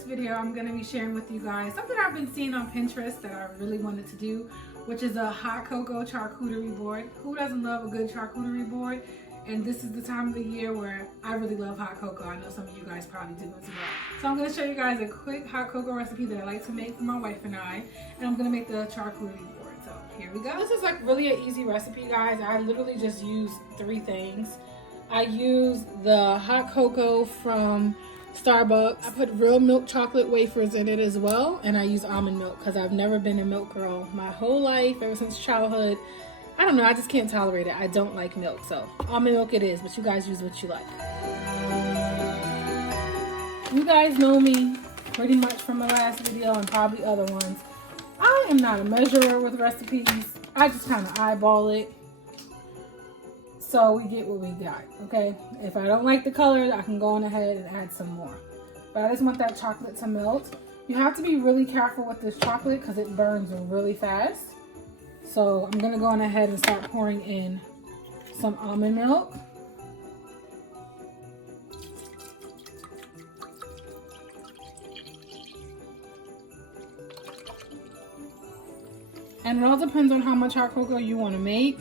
this video, I'm going to be sharing with you guys something I've been seeing on Pinterest that I really wanted to do, which is a hot cocoa charcuterie board. Who doesn't love a good charcuterie board? And this is the time of the year where I really love hot cocoa. I know some of you guys probably do as well. So I'm going to show you guys a quick hot cocoa recipe that I like to make for my wife and I. And I'm going to make the charcuterie board. So here we go. This is like really an easy recipe, guys. I literally just use 3 things. I use the hot cocoa from Starbucks. I put real milk chocolate wafers in it as well, and I use almond milk because I've never been a milk girl my whole life, ever since childhood. I don't know, I just can't tolerate it. I don't like milk, so almond milk it is, but you guys use what you like. You guys know me pretty much from my last video and probably other ones. I am not a measurer with recipes. I just kind of eyeball it. So we get what we got, okay? If I don't like the color, I can go on ahead and add some more. But I just want that chocolate to melt. You have to be really careful with this chocolate because it burns really fast. So I'm gonna go on ahead and start pouring in some almond milk. And it all depends on how much hot cocoa you want to make.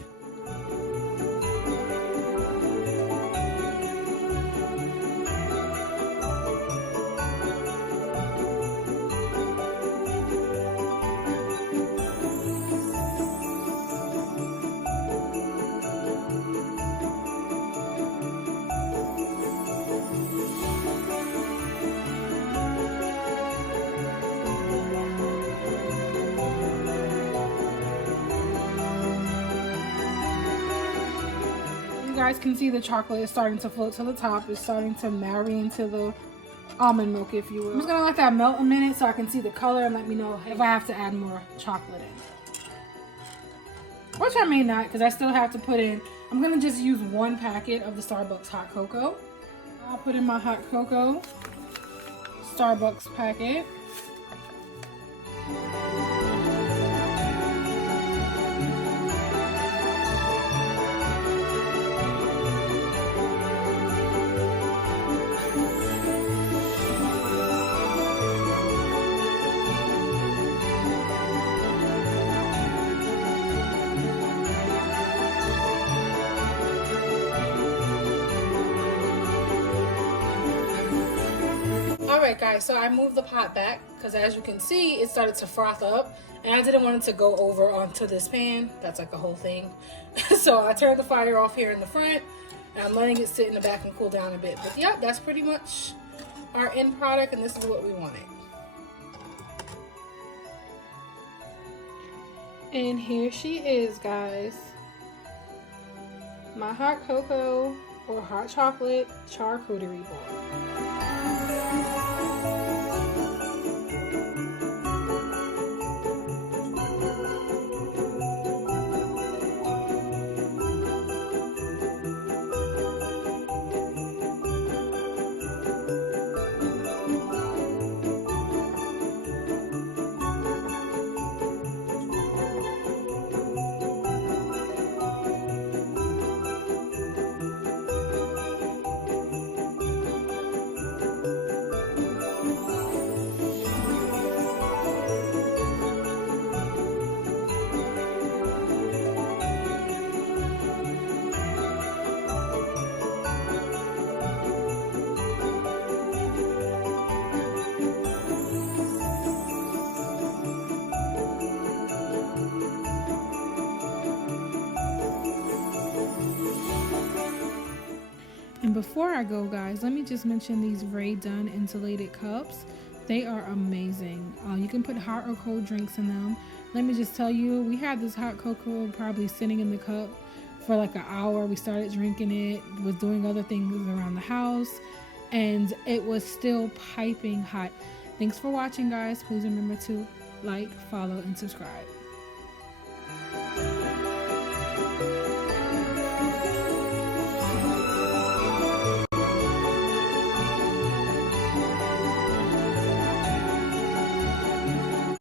You guys can see the chocolate is starting to float to the top. It's starting to marry into the almond milk, if you will. I'm just gonna let that melt a minute so I can see the color and let me know if I have to add more chocolate in. Which I may not, because I still have to put in, I'm gonna just use 1 packet of the Starbucks hot cocoa. I'll put in my hot cocoa, Starbucks packet. Alright guys, so I moved the pot back because as you can see it started to froth up and I didn't want it to go over onto this pan. That's like the whole thing. So I turned the fire off here in the front and I'm letting it sit in the back and cool down a bit. But yeah, that's pretty much our end product and this is what we wanted. And here she is, guys. My hot cocoa or hot chocolate charcuterie board. And before I go, guys, let me just mention these Ray Dunn insulated cups. They are amazing. You can put hot or cold drinks in them. Let me just tell you, we had this hot cocoa probably sitting in the cup for like an hour. We started drinking it, was doing other things around the house, and it was still piping hot. Thanks for watching, guys. Please remember to like, follow, and subscribe.